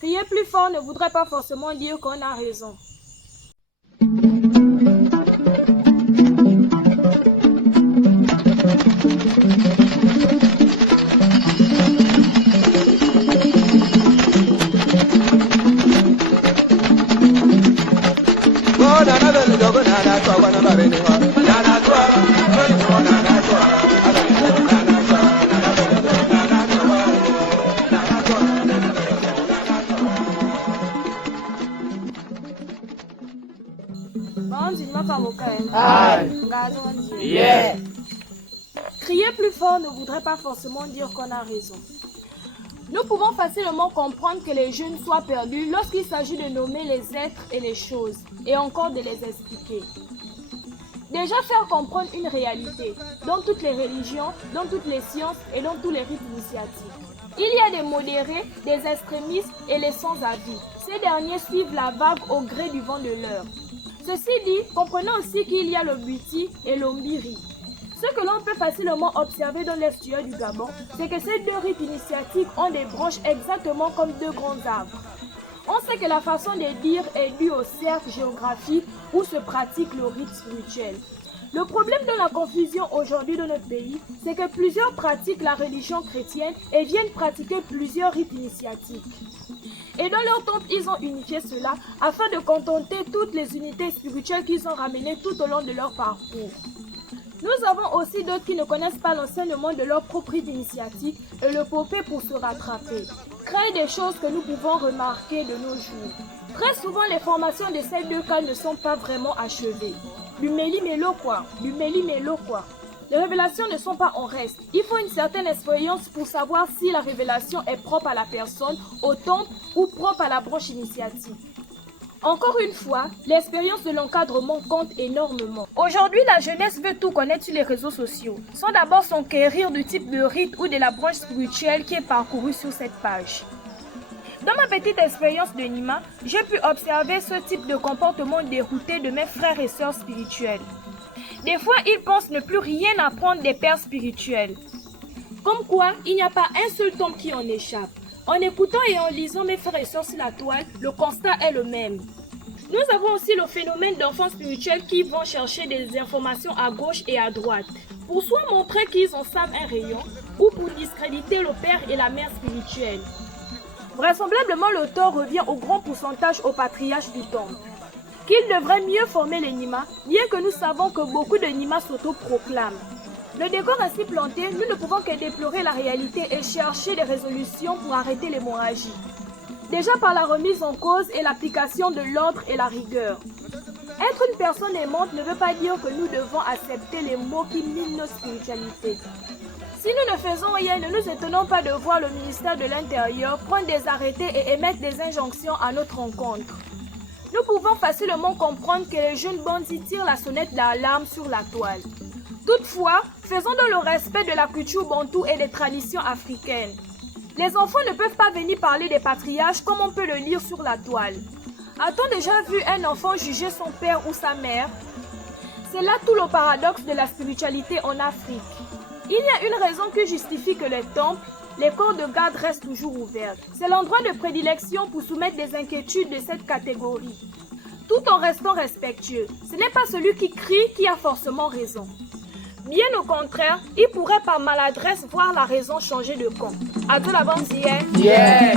Crier plus fort ne voudrait pas forcément dire qu'on a raison. Crier plus fort ne voudrait pas forcément dire qu'on a raison. Nous pouvons facilement comprendre que les jeunes soient perdus lorsqu'il s'agit de nommer les êtres et les choses, et encore de les expliquer. Déjà faire comprendre une réalité, dans toutes les religions, dans toutes les sciences et dans tous les rites initiatiques. Il y a des modérés, des extrémistes et les sans-avis. Ces derniers suivent la vague au gré du vent de l'heure. Ceci dit, comprenons aussi qu'il y a le Buti et l'Ombiri. Ce que l'on peut facilement observer dans l'estuaire du Gabon, c'est que ces deux rites initiatiques ont des branches exactement comme deux grands arbres. On sait que la façon de dire est due au cercle géographique où se pratique le rite spirituel. Le problème de la confusion aujourd'hui dans notre pays, c'est que plusieurs pratiquent la religion chrétienne et viennent pratiquer plusieurs rites initiatiques. Et dans leur temple, ils ont unifié cela afin de contenter toutes les unités spirituelles qu'ils ont ramenées tout au long de leur parcours. Nous avons aussi d'autres qui ne connaissent pas l'enseignement de leur propre rite initiatique et le popé pour se rattraper. Créer des choses que nous pouvons remarquer de nos jours. Très souvent, les formations de ces deux cas ne sont pas vraiment achevées. Du méli-mélo quoi, du méli-mélo quoi. Les révélations ne sont pas en reste. Il faut une certaine expérience pour savoir si la révélation est propre à la personne, au temple ou propre à la branche initiatique. Encore une fois, l'expérience de l'encadrement compte énormément. Aujourd'hui, la jeunesse veut tout connaître sur les réseaux sociaux, sans d'abord s'enquérir du type de rite ou de la branche spirituelle qui est parcourue sur cette page. Dans ma petite expérience de Nima, j'ai pu observer ce type de comportement dérouté de mes frères et sœurs spirituels. Des fois, ils pensent ne plus rien apprendre des pères spirituels. Comme quoi, il n'y a pas un seul temple qui en échappe. En écoutant et en lisant mes frères et sœurs sur la toile, le constat est le même. Nous avons aussi le phénomène d'enfants spirituels qui vont chercher des informations à gauche et à droite, pour soit montrer qu'ils en savent un rayon, ou pour discréditer le père et la mère spirituelle. Vraisemblablement, l'auteur revient au grand pourcentage au patriarche du temple. Qu'il devrait mieux former les Nima, bien que nous savons que beaucoup de Nima s'autoproclament. Le décor ainsi planté, nous ne pouvons que déplorer la réalité et chercher des résolutions pour arrêter l'hémorragie. Déjà par la remise en cause et l'application de l'ordre et la rigueur. Être une personne aimante ne veut pas dire que nous devons accepter les mots qui minent nos spiritualités. Si nous ne faisons rien, ne nous étonnons pas de voir le ministère de l'Intérieur prendre des arrêtés et émettre des injonctions à notre encontre. Nous pouvons facilement comprendre que les jeunes bandits tirent la sonnette d'alarme sur la toile. Toutefois, faisons dans le respect de la culture bantoue et des traditions africaines. Les enfants ne peuvent pas venir parler des patriarches comme on peut le lire sur la toile. A-t-on déjà vu un enfant juger son père ou sa mère? C'est là tout le paradoxe de la spiritualité en Afrique. Il y a une raison qui justifie que les temples, les corps de garde restent toujours ouverts. C'est l'endroit de prédilection pour soumettre des inquiétudes de cette catégorie. Tout en restant respectueux, ce n'est pas celui qui crie qui a forcément raison. Bien au contraire, il pourrait par maladresse voir la raison changer de camp. À tout la bande, yeah.